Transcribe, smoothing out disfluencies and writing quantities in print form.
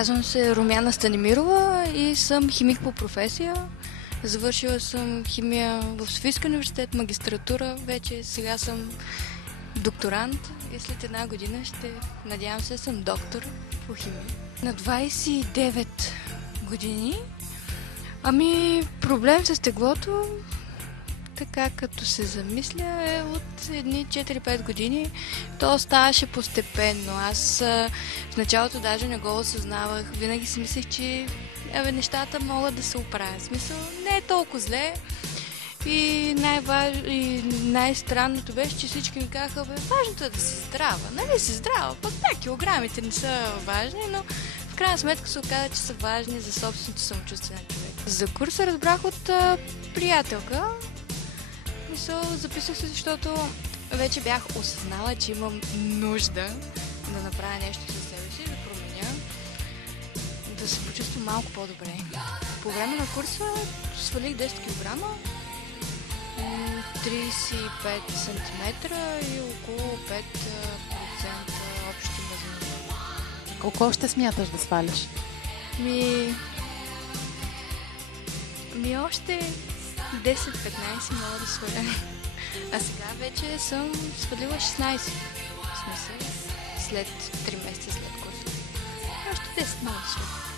Казвам се Румяна Станимирова и съм химик по професия. Завършила съм химия в Софийския университет, магистратура вече. Сега съм докторант и след една година надявам се, съм доктор по химия. На 29 години. Проблем с теглото, така като се замисля, е от едни 4-5 години. То ставаше постепенно. Аз в началото даже не го осъзнавах. Винаги си мислех, че нещата могат да се оправят. В смисъл, не е толкова зле. И най-странното беше, че всички ми казаха, важното е да си здрава. Нали си здрава? Пък килограмите не са важни, но в крайна сметка се оказа, че са важни за собственото самочувствие на човек. За курса разбрах от приятелка. Записах се, защото вече бях осъзнала, че имам нужда да направя нещо със себе си, да променя, да се почувствам малко по-добре. По време на курса свалих 10 кг, 35 см и около 5% общи мазнини. Колко още смяташ да сваляш? Още 10-15 мога да сваля. А сега вече съм свалила 16. В смисъл, след 3 месеца след курса. Още 10 мога да сваля.